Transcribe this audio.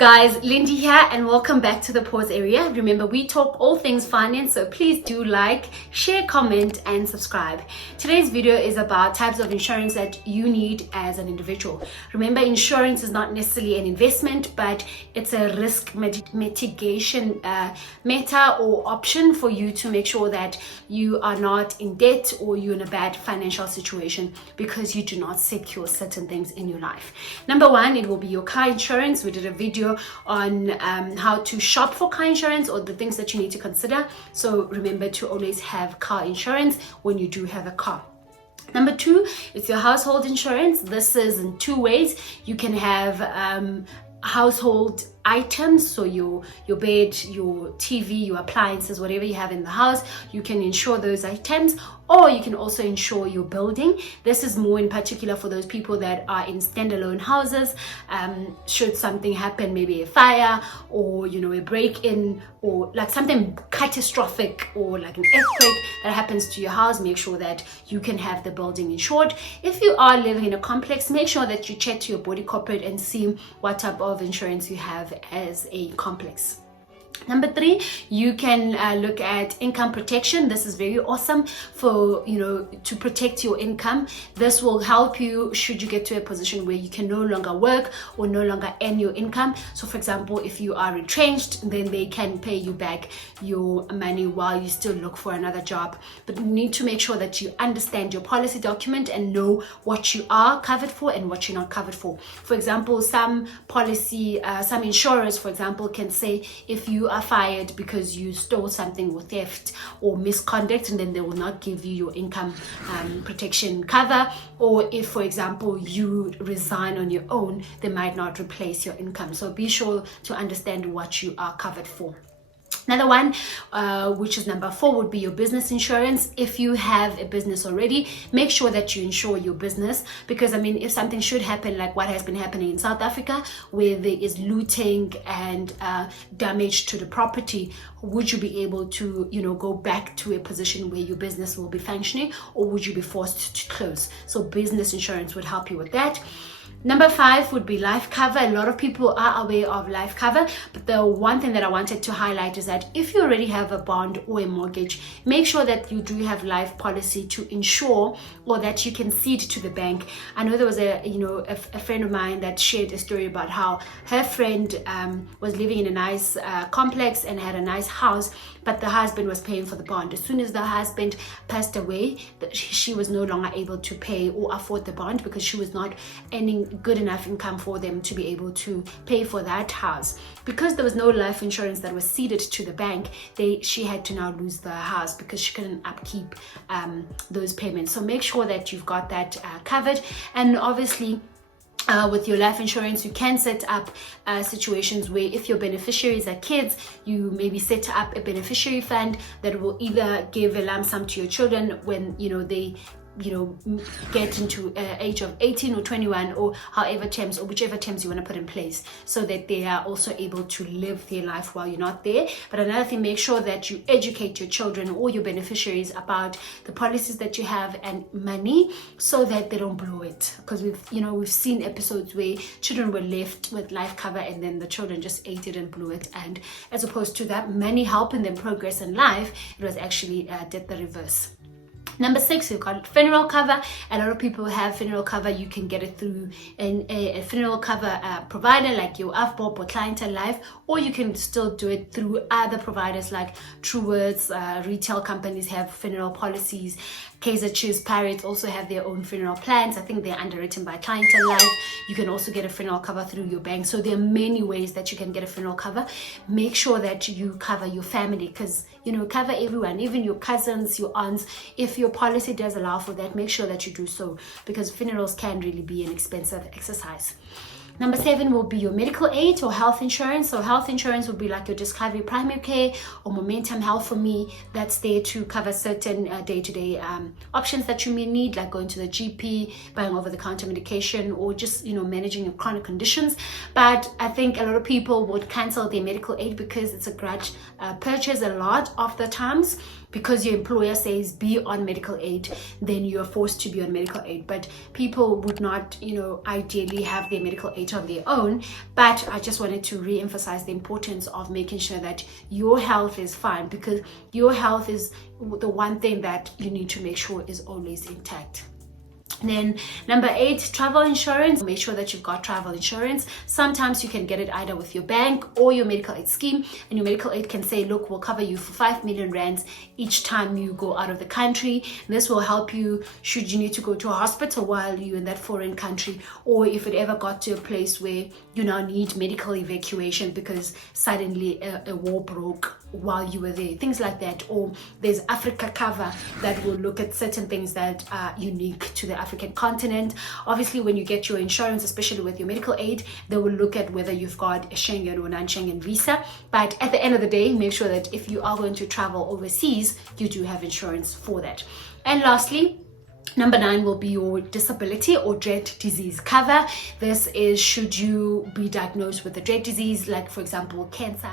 guys, Lindy here and welcome back to the pause area. Remember, we talk all things finance, so please do like, share, comment and subscribe. Today's video is about types of insurance that you need as an individual. Remember, insurance is not necessarily an investment, but it's a risk mitigation meta or option for you to make sure that you are not in debt or you're in a bad financial situation because you do not secure certain things in your life. Number one, it will be your car insurance. We did a video on how to shop for car insurance or the things that you need to consider. So remember to always have car insurance when you do have a car. Number two, it's your household insurance. This is in two ways. You can have household items, so your bed, your TV, your appliances, whatever you have in the house, you can insure those items, or you can also insure your building. This is more in particular for those people that are in standalone houses. Should something happen, maybe a fire or a break-in or like something catastrophic or like an earthquake that happens to your house, make sure that you can have the building insured. If you are living in a complex, make sure that you check to your body corporate and see what type of insurance you have as a complex. Number three, you can look at income protection. This is very awesome for, to protect your income. This will help you should you get to a position where you can no longer work or no longer earn your income. So for example, if you are retrenched, then they can pay you back your money while you still look for another job. But you need to make sure that you understand your policy document and know what you are covered for and what you're not covered for. For example, some insurers, for example, can say if you are fired because you stole something or theft or misconduct, and then they will not give you your income protection cover. Or if, for example, you resign on your own, they might not replace your income. So be sure to understand what you are covered for. Another one, which is number four, would be your business insurance. If you have a business already, make sure that you insure your business, because if something should happen, like what has been happening in South Africa, where there is looting and damage to the property, would you be able to, go back to a position where your business will be functioning, or would you be forced to close? So business insurance would help you with that. Number five would be life cover. A lot of people are aware of life cover, but the one thing that I wanted to highlight is that if you already have a bond or a mortgage, make sure that you do have life policy to insure, or that you can cede to the bank. I know there was a friend of mine that shared a story about how her friend was living in a nice complex and had a nice house, but the husband was paying for the bond. As soon as the husband passed away, she was no longer able to pay or afford the bond because she was not earning good enough income for them to be able to pay for that house. Because there was no life insurance that was ceded to the bank, she had to now lose the house because she couldn't upkeep those payments. So make sure that you've got that covered. And obviously, with your life insurance, you can set up situations where if your beneficiaries are kids, you maybe set up a beneficiary fund that will either give a lump sum to your children when they get into age of 18 or 21 or whichever terms you want to put in place, so that they are also able to live their life while you're not there. But another thing, make sure that you educate your children or your beneficiaries about the policies that you have and money, so that they don't blow it, because we've seen episodes where children were left with life cover and then the children just ate it and blew it, and as opposed to that money helping them progress in life, it was actually did the reverse. Number six, we've got funeral cover. A lot of people have funeral cover. You can get it through a funeral cover provider like your AFBOP or Clientele Life, or you can still do it through other providers like Truworths. Retail companies have funeral policies. Kaiser Chiefs, Pirates also have their own funeral plans. I think they're underwritten by Clientele Life. You can also get a funeral cover through your bank. So there are many ways that you can get a funeral cover. Make sure that you cover your family, because cover everyone, even your cousins, your aunts. If your policy does allow for that, make sure that you do so, because funerals can really be an expensive exercise. Number seven will be your medical aid or health insurance. So health insurance will be like your Discovery Primary Care or Momentum Health for me. That's there to cover certain day-to-day options that you may need, like going to the GP, buying over-the-counter medication, or just managing your chronic conditions. But I think a lot of people would cancel their medical aid because it's a grudge purchase a lot of the times. because your employer says be on medical aid, then you're forced to be on medical aid. But people would not, ideally have their medical aid on their own. But I just wanted to re-emphasize the importance of making sure that your health is fine, because your health is the one thing that you need to make sure is always intact. Then number 8, travel insurance. Make sure that you've got travel insurance. Sometimes you can get it either with your bank or your medical aid scheme, and your medical aid can say, look, we'll cover you for 5 million rands each time you go out of the country. This will help you should you need to go to a hospital while you're in that foreign country, or if it ever got to a place where you now need medical evacuation because suddenly a war broke while you were there, things like that. Or there's Africa cover that will look at certain things that are unique to the African continent. Obviously, when you get your insurance, especially with your medical aid, they will look at whether you've got a Schengen or non-Schengen visa. But at the end of the day, make sure that if you are going to travel overseas, you do have insurance for that. And lastly, number 9 will be your disability or dread disease cover. This is should you be diagnosed with a dread disease, like for example cancer,